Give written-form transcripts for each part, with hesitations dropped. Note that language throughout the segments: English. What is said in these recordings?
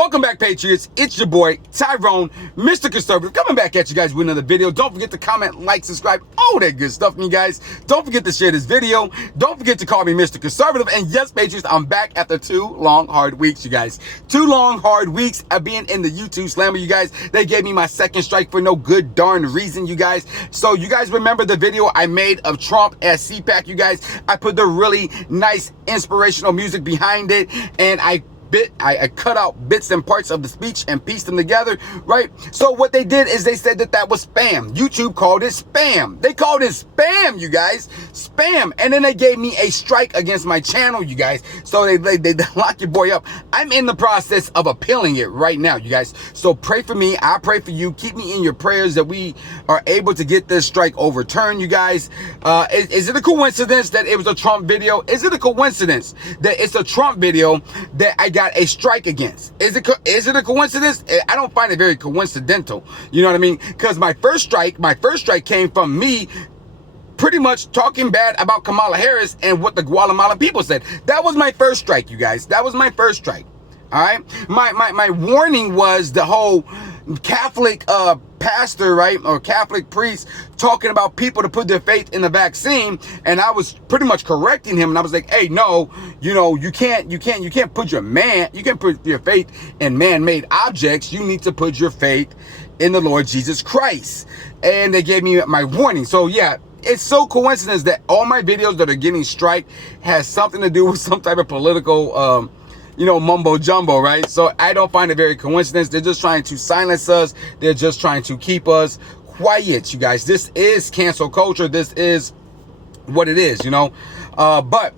Welcome back, Patriots. It's your boy, Tyrone, Mr. Conservative, coming back at you guys with another video. Don't forget to comment, like, subscribe, all that good stuff from you guys. Don't forget to share this video. Don't forget to call me Mr. Conservative. And yes, Patriots, I'm back after 2 long, hard weeks, you guys. 2 long, hard weeks of being in the YouTube Slammer, you guys. They gave me my second strike for no good darn reason, you guys. So you guys remember the video I made of Trump at CPAC, you guys? I put the really nice, inspirational music behind it, and I cut out bits and parts of the speech and pieced them together, right? So what they did is they said that was spam. YouTube called it spam. They called it spam, you guys. Spam. And then they gave me a strike against my channel, you guys. So they lock your boy up. I'm in the process of appealing it right now, you guys. So pray for me. I pray for you. Keep me in your prayers that we are able to get this strike overturned, you guys. Is it a coincidence that it was a Trump video? Is it a coincidence that it's a Trump video that I got a strike against? Is it a coincidence? I don't find it very coincidental. You know what I mean? Because my first strike came from me pretty much talking bad about Kamala Harris and what the Guatemalan people said. That was my first strike, you guys. That was my first strike. All right. My warning was the whole Catholic pastor, right, or Catholic priest talking about people to put their faith in the vaccine, and I was pretty much correcting him, and I was like, hey, no, you know, you can't put your faith in man-made objects. You need to put your faith in the Lord Jesus Christ. And they gave me my warning. So yeah, it's so coincidence that all my videos that are getting strike has something to do with some type of political you know, mumbo jumbo, right? So I don't find it very coincidence. They're just trying to silence us. They're just trying to keep us quiet, you guys. This is cancel culture. This is what it is, you know. But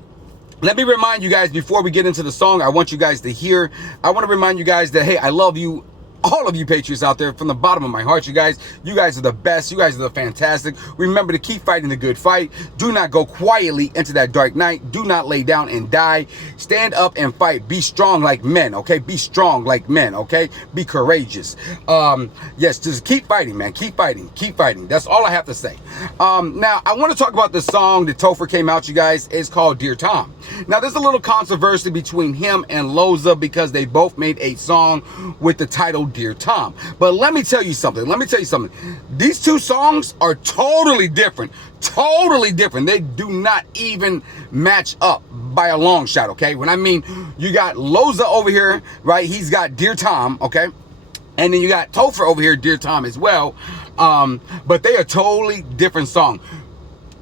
let me remind you guys before we get into the song, I want you guys to hear. I want to remind you guys that, hey, I love you. All of you Patriots out there, from the bottom of my heart, you guys are the best. You guys are the fantastic. Remember to keep fighting the good fight. Do not go quietly into that dark night. Do not lay down and die. Stand up and fight. Be strong like men, okay? Be strong like men, okay? Be courageous. Yes, just keep fighting, man. Keep fighting. Keep fighting. That's all I have to say. Now, I want to talk about the song that Topher came out, you guys. It's called Dear Tom. Now, there's a little controversy between him and Loza because they both made a song with the title Dear Tom. But let me tell you something. These two songs are totally different. Totally different. They do not even match up by a long shot, okay? When I mean, you got Loza over here, right? He's got Dear Tom, okay? And then you got Topher over here, Dear Tom as well. But they are totally different songs.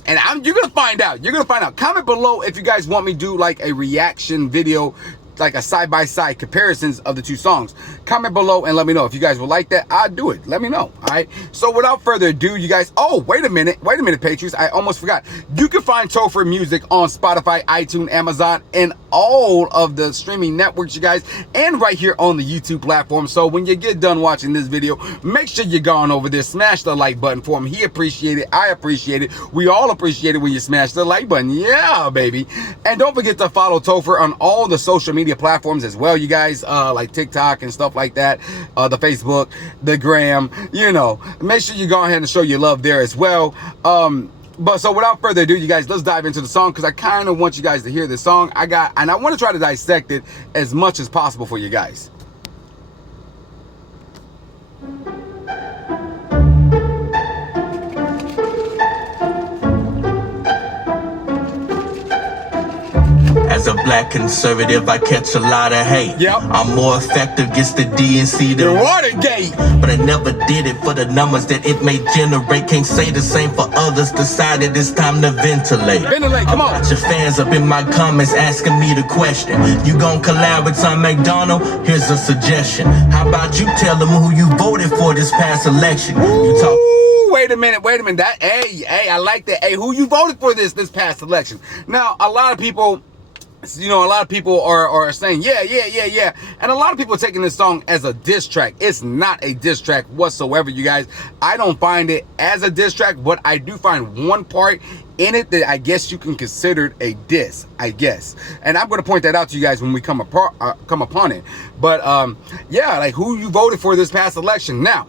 And you're going to find out. You're going to find out. Comment below if you guys want me to do like a reaction video, like a side-by-side comparisons of the two songs. Comment below and let me know. If you guys would like that, I'll do it. Let me know. All right. So without further ado, you guys. Oh, wait a minute, Patriots. I almost forgot. You can find Topher music on Spotify, iTunes, Amazon, and all of the streaming networks, you guys, and right here on the YouTube platform. So when you get done watching this video, make sure you're going over there, smash the like button for him. He appreciate it. I appreciate it. We all appreciate it when you smash the like button. Yeah, baby. And don't forget to follow Topher on all the social media platforms as well, you guys, like TikTok and stuff like that, the Facebook, the Gram, you know. Make sure you go ahead and show your love there as well. But so without further ado, you guys, let's dive into the song, because I kind of want you guys to hear this song. And I want to try to dissect it as much as possible for you guys. As a black conservative, I catch a lot of hate. Yep. I'm more effective against the DNC than Watergate. But I never did it for the numbers that it may generate. Can't say the same for others. Decided it's time to ventilate. Come on. I got your fans up in my comments asking me the question. You gon' collab with Tom McDonald? Here's a suggestion. How about you tell them who you voted for this past election? You talk. Wait a minute. That, hey, I like that. Hey, who you voted for this past election? Now, a lot of people, you know, are saying, yeah. And a lot of people are taking this song as a diss track. It's not a diss track whatsoever, you guys. I don't find it as a diss track, but I do find one part in it that I guess you can consider a diss, I guess. And I'm going to point that out to you guys when we come upon it. But, yeah, like who you voted for this past election. Now,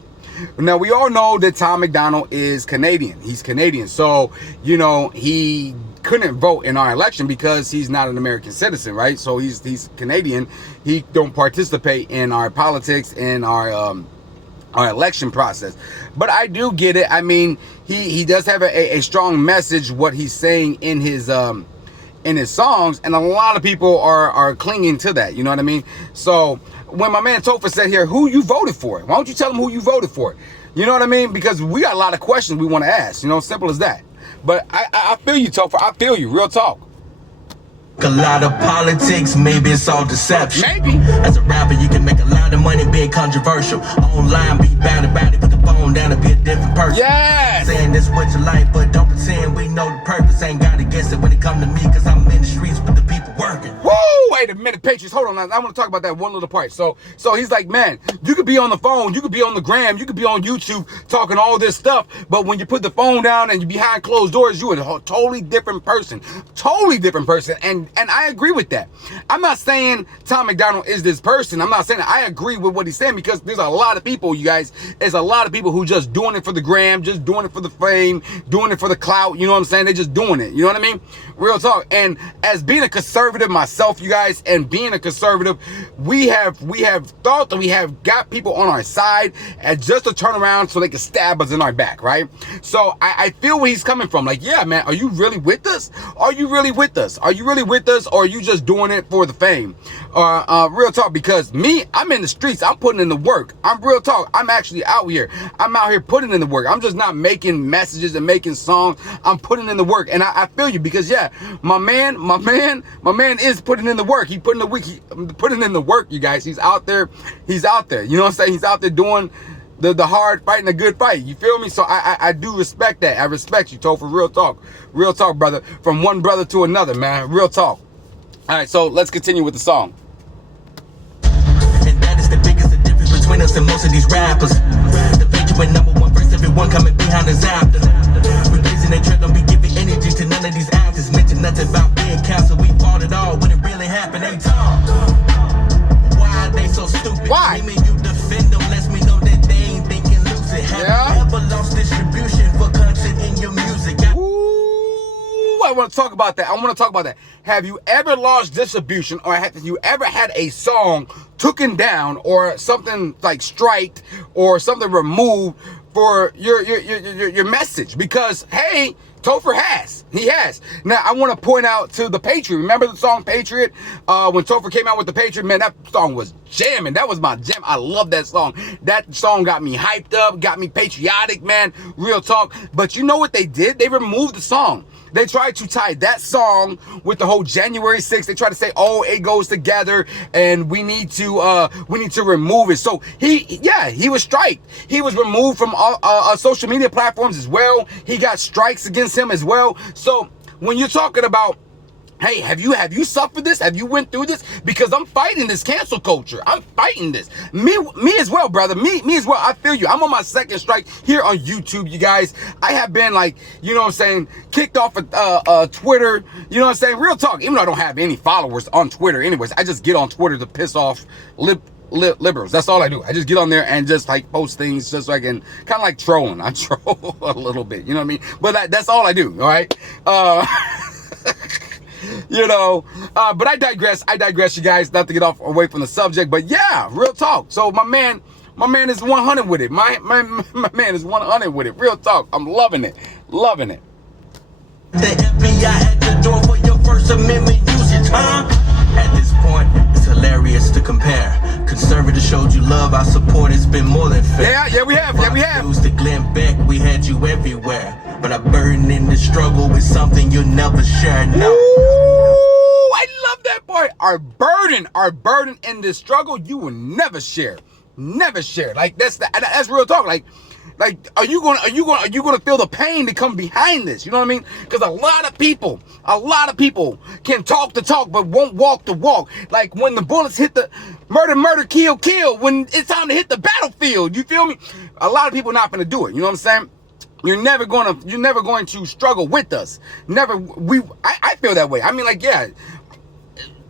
we all know that Tom McDonald is Canadian. He's Canadian. So, you know, he couldn't vote in our election because he's not an American citizen, right? So he's Canadian. He don't participate in our politics and our election process. But I do get it. I mean, he does have a strong message, what he's saying in his songs, and a lot of people are clinging to that, you know what I mean? So when my man Topher said here, who you voted for, why don't you tell him who you voted for? You know what I mean? Because we got a lot of questions we want to ask, you know, simple as that. But I feel you, Topher. I feel you. Real talk. A lot of politics, maybe it's all deception. Maybe. As a rapper, you can make a lot of money being controversial. Online, be bad about it, put the phone down and be a different person. Yes! Saying this what you like, but don't pretend we know the purpose. Ain't gotta guess it when it come to me, cause I'm in the streets with the people working. Woo! Wait a minute, Patriots. Hold on. I want to talk about that one little part. So he's like, man, you could be on the phone, you could be on the gram, you could be on YouTube talking all this stuff, but when you put the phone down and you're behind closed doors, you're a totally different person. Totally different person. And I agree with that. I'm not saying Tom MacDonald is this person. I'm not saying that. I agree with what he's saying, because there's a lot of people, you guys. There's a lot of people who just doing it for the gram, just doing it for the fame, doing it for the clout. You know what I'm saying? They're just doing it. You know what I mean? Real talk. And as being a conservative myself, you guys, and being a conservative, we have thought that we have got people on our side and just to turn around so they can stab us in our back, right? So I feel where he's coming from. Like, yeah, man, are you really with us? Are you really with us? Are you really with us? Or are you just doing it for the fame? Real talk, because me, I'm in the streets. I'm putting in the work. I'm real talk. I'm actually out here. I'm out here putting in the work. I'm just not making messages and making songs. I'm putting in the work. And I feel you, because yeah, my man is putting in the work. He putting in the work, you guys. He's out there. He's out there. You know what I'm saying? He's out there doing the hard fight and the good fight. You feel me? So I do respect that. I respect you, Topher. Real talk. Real talk, brother. From one brother to another, man. Real talk. All right, so let's continue with the song. And that is the biggest difference between us and most of these rappers. The page went #1 first, everyone coming behind us after. We blazing that trail, don't be giving energy to none of these actors. Mention nothing about being canceled, we fought it all when it really happened, they talk. Why are they so stupid? Why? Me, you defend them, lets me know that they ain't thinking lucid. Have you ever lost distribution for content in your music? I want to talk about that. I want to talk about that. Have you ever lost distribution, or have you ever had a song taken down, or something like striked, or something removed for your message? Because hey, Topher has. He has. Now, I want to point out to the Patriot. Remember the song Patriot? When Topher came out with the Patriot, man, that song was jamming. That was my jam. I love that song. That song got me hyped up, got me patriotic, man. Real talk. But you know what they did? They removed the song. They tried to tie that song with the whole January 6th. They tried to say, oh, it goes together and we need to remove it. So he was striked. He was removed from all social media platforms as well. He got strikes against him as well. So when you're talking about, hey, have you suffered this? Have you went through this? Because I'm fighting this cancel culture. I'm fighting this. Me as well, brother. Me as well. I feel you. I'm on my second strike here on YouTube, you guys. I have been, like, you know what I'm saying, kicked off of Twitter. You know what I'm saying? Real talk. Even though I don't have any followers on Twitter anyways, I just get on Twitter to piss off liberals. That's all I do. I just get on there and just like post things just so I can kind of like trolling. I troll a little bit. You know what I mean? But that's all I do. All right. You know, but I digress, you guys, not to get away from the subject, but yeah, real talk. So my man is 100 with it. My man is 100 with it. Real talk. I'm loving it. The FBI at the door for your First Amendment usage, huh? At this point, it's hilarious to compare. Conservative showed you love, our support has been more than fair. Yeah, we have. News to Glenn Beck, we had you everywhere. But our burden in the struggle is something you'll never share. No. Ooh, I love that part. Our burden in this struggle, you will never share. Never share. Like that's real talk. Like are you gonna feel the pain to come behind this? You know what I mean? Because a lot of people can talk the talk but won't walk the walk. Like when the bullets hit the murder, kill, when it's time to hit the battlefield. You feel me? A lot of people not gonna do it. You know what I'm saying? You're never going to struggle with us. Never. I feel that way. I mean, like, yeah,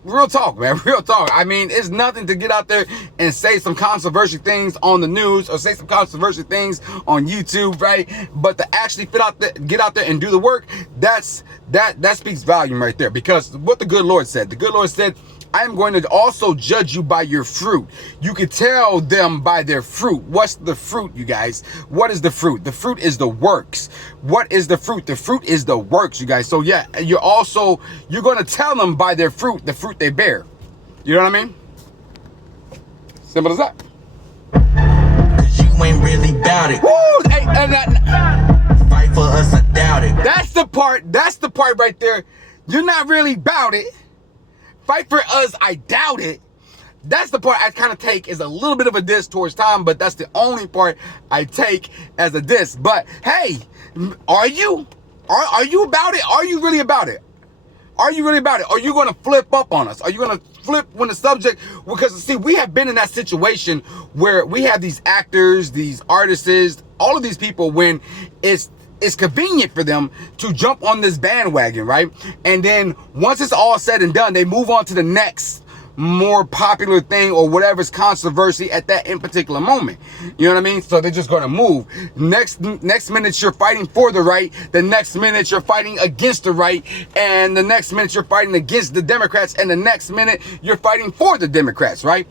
real talk, man, real talk. I mean, it's nothing to get out there and say some controversial things on the news or say some controversial things on YouTube, right? But to actually get out there and do the work, that speaks volume right there. Because what the good Lord said, I am going to also judge you by your fruit. You can tell them by their fruit. What's the fruit, you guys? What is the fruit? The fruit is the works. What is the fruit? The fruit is the works, you guys. So yeah, you're going to tell them by their fruit, the fruit they bear. You know what I mean? Simple as that. Cause you ain't really bout it. Woo! Hey, Fight for us, I doubt it. That's the part right there. You're not really bout it. Fight for us, I doubt it. That's the part I kind of take as a little bit of a diss towards Tom, but that's the only part I take as a diss. But hey, are you about it? Are you really about it? Are you really about it? Are you going to flip up on us? Are you going to flip when the subject, because see, we have been in that situation where we have these actors, these artists, all of these people, when it's convenient for them to jump on this bandwagon, right? And then once it's all said and done, they move on to the next more popular thing or whatever's controversy at that in particular moment. You know what I mean? So they're just going to move. Next minute you're fighting for the right. The next minute you're fighting against the right. And the next minute you're fighting against the Democrats. And the next minute you're fighting for the Democrats, right?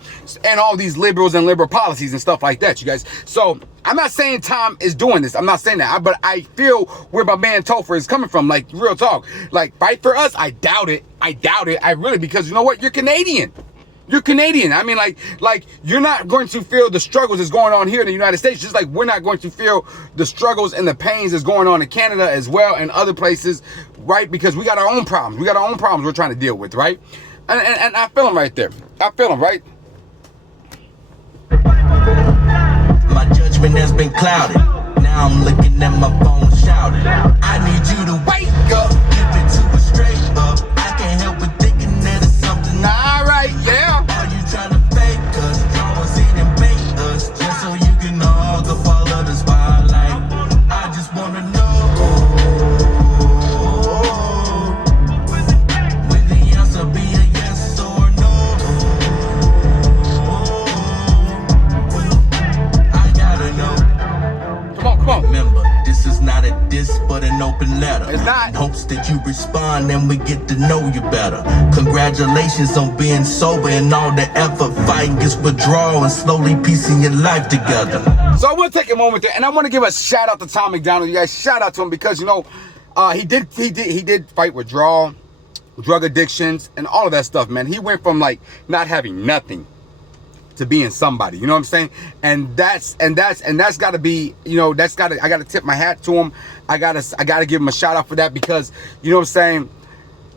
And all these liberals and liberal policies and stuff like that, you guys. So I'm not saying Tom is doing this. I'm not saying that. But I feel where my man Topher is coming from. Like, real talk. Like, fight for us? I doubt it. I doubt it. I really, because you know what? You're Canadian. You're Canadian. I mean, like you're not going to feel the struggles that's going on here in the United States, just like we're not going to feel the struggles and the pains that's going on in Canada as well and other places, right? Because we got our own problems. We got our own problems we're trying to deal with, right? And I feel them right there. I feel them, right? My judgment has been clouded. Now I'm looking at my phone shouting. I need you to wake up, give it to us straight up. I can't help but thinking that it's something. All right, yeah. Are you trying to fake us, draw us in and bait us, just so you can hog up all of the spotlight? I just wanna know, will the answer be a yes or no? I gotta know. Come on. Remember, this is not a diss, but an open letter. It's not. In hopes that you respond and we get to know you better. Congratulations on being sober and all the effort fighting against withdrawal and slowly piecing your life together. So I want to take a moment there, and I want to give a shout out to Tom McDonald. You guys, shout out to him because, you know, he did fight withdrawal, drug addictions, and all of that stuff, man. He went from like not having nothing to being somebody, you know what I'm saying? And that's got to be, you know, I got to tip my hat to him. I got to give him a shout out for that, because, you know what I'm saying,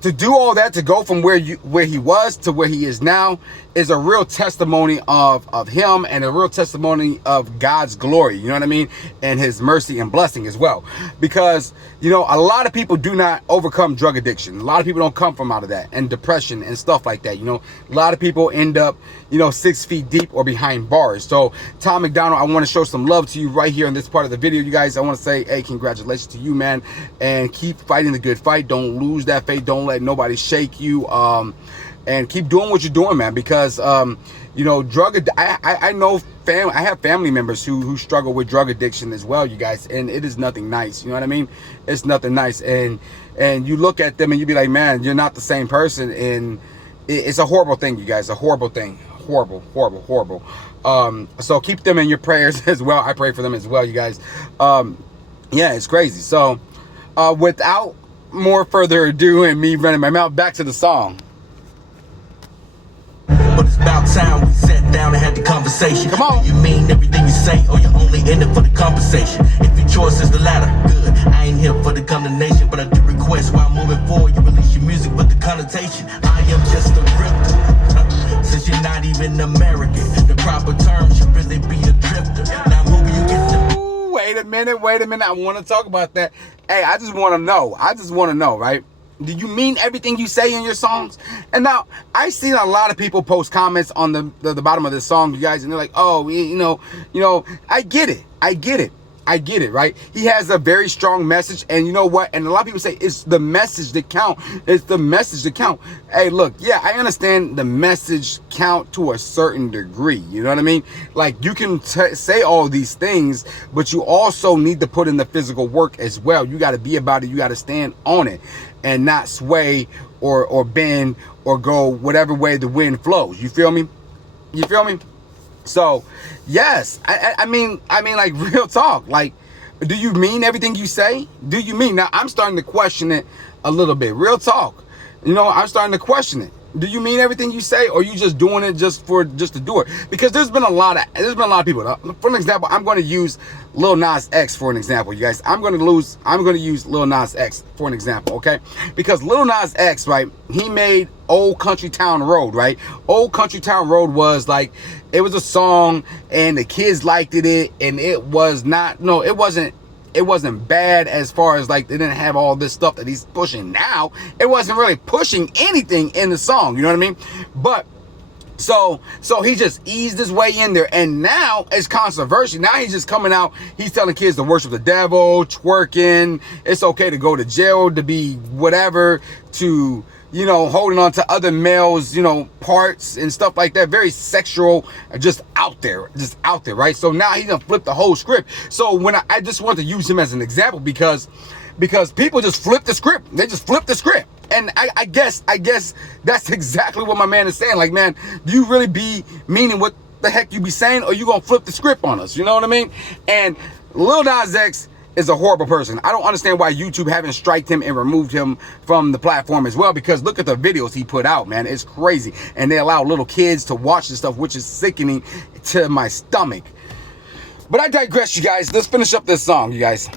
to do all that, to go from where he was to where he is now, is a real testimony of him, and a real testimony of God's glory, you know what I mean, and his mercy and blessing as well. Because, you know, a lot of people do not overcome drug addiction. A lot of people don't come from out of that, and depression and stuff like that. You know, a lot of people end up, you know, 6 feet deep or behind bars. So Tom McDonald, I want to show some love to you right here in this part of the video, you guys. I want to say, hey, congratulations to you, man, and keep fighting the good fight. Don't lose that faith. Don't let nobody shake you. And keep doing what you're doing, man, because, you know, I know I have family members who struggle with drug addiction as well, you guys, and it is nothing nice. You know what I mean? It's nothing nice. And you look at them and you be like, man, you're not the same person. And it's a horrible thing, you guys, a horrible thing. Horrible. So keep them in your prayers as well. I pray for them as well, you guys. Yeah, it's crazy. So without more further ado and me running my mouth, back to the song. But it's about time we sat down and had the conversation. Come on. Do you mean everything you say, or you only in it for the conversation? If your choice is the latter, good. I ain't here for the condemnation, but I do request while moving forward you release your music with the connotation. I am just a drifter. Since you're not even American, the proper term should really be a drifter. Now who you get to... Wait a minute. I want to talk about that. Hey, I just want to know, right? Do you mean everything you say in your songs? And now, I've seen a lot of people post comments on the bottom of this song, you guys, and they're like, oh, you know, I get it. I get it, right? He has a very strong message, and you know what? And a lot of people say it's the message that count. It's the message that count. Hey, look, yeah, I understand the message count to a certain degree. You know what I mean? Like, you can say all these things, but you also need to put in the physical work as well. You got to be about it. You got to stand on it and not sway or bend or go whatever way the wind flows. You feel me? You feel me? So, yes, I mean, like, real talk. Like, do you mean everything you say? Do you mean? Now, I'm starting to question it a little bit. Real talk. You know, I'm starting to question it. Do you mean everything you say, or are you just doing it just to do it? Because there's been a lot of people. For an example, I'm going to use Lil Nas X for an example, you guys. I'm going to use Lil Nas X for an example, okay? Because Lil Nas X, right? He made Old Country Town Road, right? Old Country Town Road was like, it was a song, and the kids liked it, and it was not. No, it wasn't. It wasn't bad as far as like they didn't have all this stuff that he's pushing now. It wasn't really pushing anything in the song, you know what I mean? But so he just eased his way in there, and now it's controversial. Now he's just coming out, he's telling kids to worship the devil, twerking, it's okay to go to jail, to be whatever, to, you know, holding on to other males, you know, parts and stuff like that. Very sexual, just out there, right? So now he done flipped the whole script. So when I just want to use him as an example because people just flip the script. They just flip the script. And I guess that's exactly what my man is saying. Like, man, do you really be meaning what the heck you be saying, or you gonna flip the script on us? You know what I mean? And Lil Nas X is a horrible person. I don't understand why YouTube haven't striked him and removed him from the platform as well, because look at the videos he put out, man. It's crazy. And they allow little kids to watch this stuff, which is sickening to my stomach. But I digress, you guys. Let's finish up this song, you guys.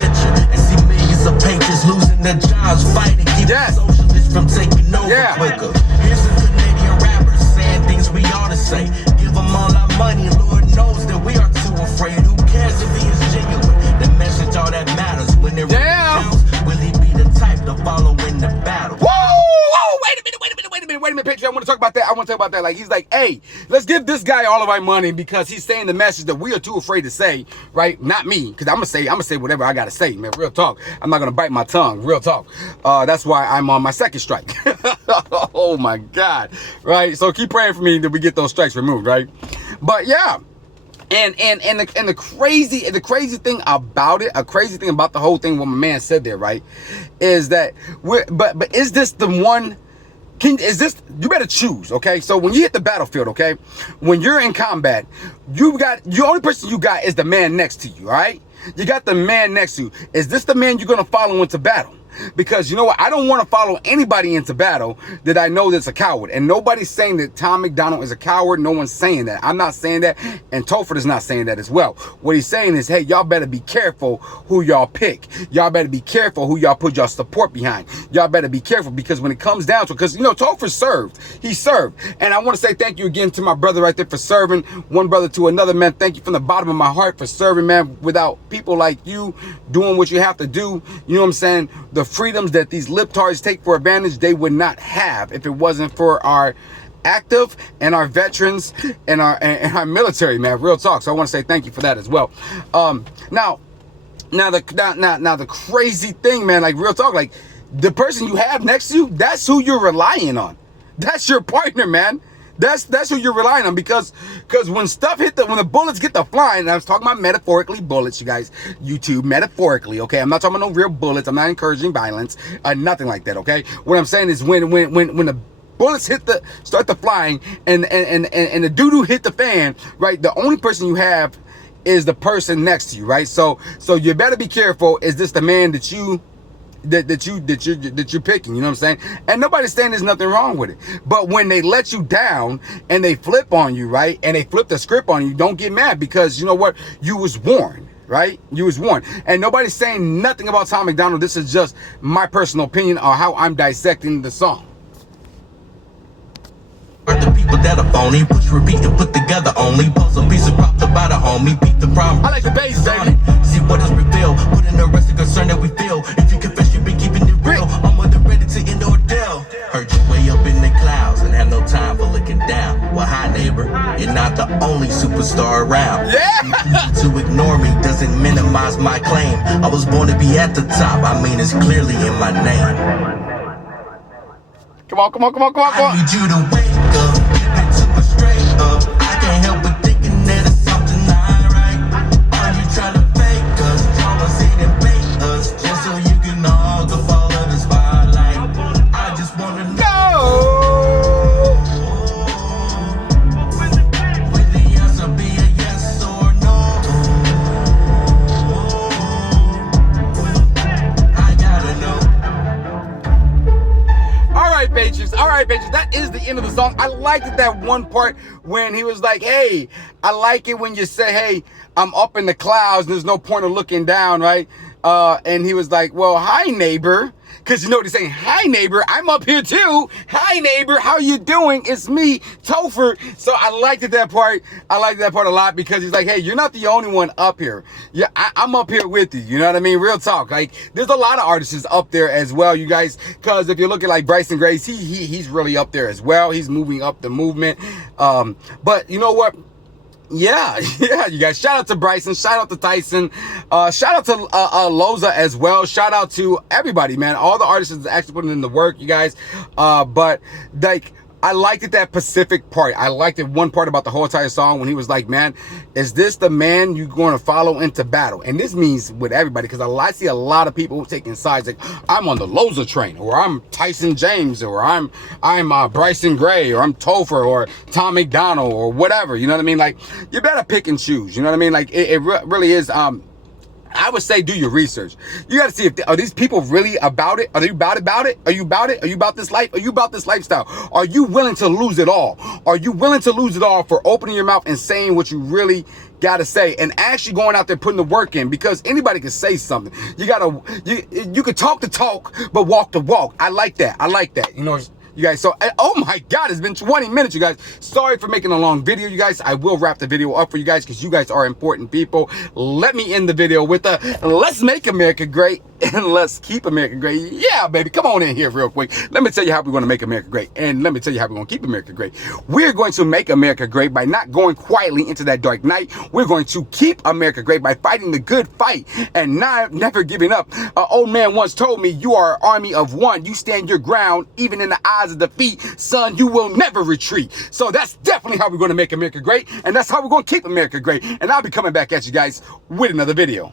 And see millions of patriots losing their jobs, fighting, keeping socialists from taking over quicker. Here's a Canadian rapper saying things we ought to say. Give them all our money, Lord knows that we are too afraid. Who cares if he is genuine? The message, all that matters. When it counts, will he be the type to follow in the battle? Whoa, wait a minute, Patriot. I want to talk about that. Like, he's like, hey, let's give this guy all of our money because he's saying the message that we are too afraid to say, right? Not me, because I'm gonna say whatever I gotta say, man. Real talk. I'm not gonna bite my tongue. Real talk. That's why I'm on my second strike. Oh my God, right? So keep praying for me that we get those strikes removed, right? But yeah. And the crazy thing about it, a crazy thing about the whole thing, what my man said there, right, is that but is this the one? You better choose, okay? So when you hit the battlefield, okay, when you're in combat, the only person you got is the man next to you, all right? You got the man next to you. Is this the man you're gonna follow into battle? Because you know what? I don't want to follow anybody into battle that I know that's a coward. And nobody's saying that Tom MacDonald is a coward. No one's saying that. I'm not saying that. And Topher is not saying that as well. What he's saying is, hey, y'all better be careful who y'all pick. Y'all better be careful who y'all put y'all support behind. Y'all better be careful, because when it comes down to it, because, you know, Topher served. He served. And I want to say thank you again to my brother right there for serving. One brother to another, man. Thank you from the bottom of my heart for serving, man. Without people like you doing what you have to do, you know what I'm saying? The freedoms that these libtards take for advantage, they would not have if it wasn't for our active and our veterans and our military, man. Real talk. So I want to say thank you for that as well. Now the crazy thing, man, like real talk, like the person you have next to you, that's who you're relying on. That's your partner, man. That's who you're relying on, because when stuff when the bullets get to flying, and I was talking about metaphorically bullets, you guys, YouTube, metaphorically, okay? I'm not talking about no real bullets. I'm not encouraging violence, nothing like that, okay? What I'm saying is when the bullets start to flying and the doo-doo hit the fan, right? The only person you have is the person next to you, right? So you better be careful. Is this the man that you're picking, you know what I'm saying? And nobody's saying there's nothing wrong with it. But when they let you down and they flip on you, right? And they flip the script on you, don't get mad, because you know what? You was warned, right? You was warned. And nobody's saying nothing about Tom MacDonald. This is just my personal opinion on how I'm dissecting the song. The people that are phony, push, repeat, and put together only. Post a piece of prop about a homie, beat the problem. I like the bass, baby. See what is revealed, put in the rest of concern that we feel. If you confess, you've been keeping it real. I'm on the ready to end the ordeal. Heard you way up in the clouds and have no time for looking down. Well, hi, neighbor, you're not the only superstar around. Yeah. To ignore me doesn't minimize my claim. I was born to be at the top. I mean, it's clearly in my name. Come on, come on, come on, come on, come on. I need you to wake up, keep it to a straight up. I can't help but thinking that it's something not right. Are you trying to fake us? Draw us in and bait us, just so you can all go fall in the spotlight. I just wanna know. Will the answer be a yes or no? I gotta know. All right, bitches. That is the end of the song. I liked it, that one part when he was like, hey, I like it when you say, hey, I'm up in the clouds. There's no point of looking down, right? And he was like, well, hi, neighbor. Because you know what he's saying? Hi, neighbor. I'm up here too. Hi, neighbor. How you doing? It's me, Topher. So I liked that part. I liked that part a lot because he's like, hey, you're not the only one up here. Yeah, I'm up here with you. You know what I mean? Real talk. Like, there's a lot of artists up there as well, you guys. Because if you look at like Bryson Grace, he's really up there as well. He's moving up the movement. But you know what? Yeah, you guys. Shout out to Bryson. Shout out to Tyson. Shout out to Loza as well. Shout out to everybody, man. All the artists that's actually putting in the work, you guys. But like, I liked it, that Pacific part. I liked it, one part about the whole entire song when he was like, man, is this the man you're going to follow into battle? And this means with everybody, because I see a lot of people taking sides, like, I'm on the Loza train, or I'm Tyson James, or I'm Bryson Gray, or I'm Topher, or Tom McDonald, or whatever. You know what I mean? Like, you better pick and choose. You know what I mean? Like, it really is. I would say do your research. You got to see are these people really about it? Are they about it? Are you about it? Are you about this life? Are you about this lifestyle? Are you willing to lose it all? Are you willing to lose it all for opening your mouth and saying what you really got to say and actually going out there putting the work in? Because anybody can say something. You can talk the talk, but walk the walk. I like that. You know, you guys. So, oh my God, it's been 20 minutes, you guys. Sorry for making a long video, you guys. I will wrap the video up for you guys because you guys are important people. Let me end the video with let's make America great and let's keep America great. Yeah, baby, come on in here real quick. Let me tell you how we're going to make America great, and let me tell you how we're going to keep America great. We're going to make America great by not going quietly into that dark night. We're going to keep America great by fighting the good fight and never giving up. An old man once told me, you are an army of one. You stand your ground even in the eyes of defeat. Son, you will never retreat. So that's definitely how we're going to make America great, and that's how we're going to keep America great. And I'll be coming back at you guys with another video.